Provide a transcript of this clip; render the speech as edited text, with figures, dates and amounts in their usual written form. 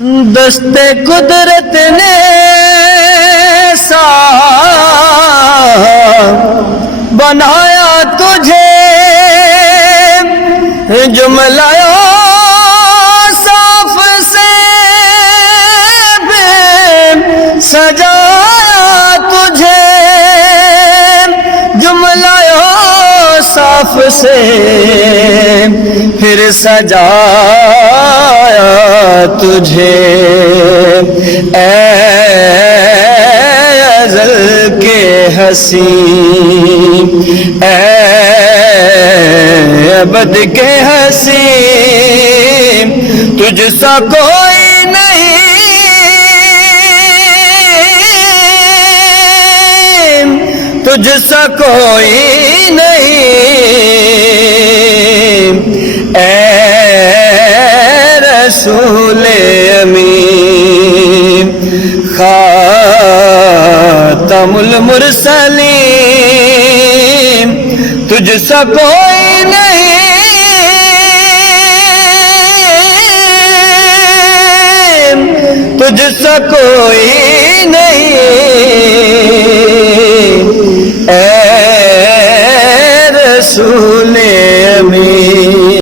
دست قدرت نے بنایا تجھے، جملہ صاف سے سجایا تجھے، جملہ صاف سے پھر سجایا تجھے، اے ازل کے حسین، اے ابد کے حسین، تجھ سا کوئی نہیں، تجھ سا کوئی نہیں، اے رسول امین، خاتم المرسلین، تجھ سا کوئی نہیں، تجھ سا کوئی نہیں، اے رسول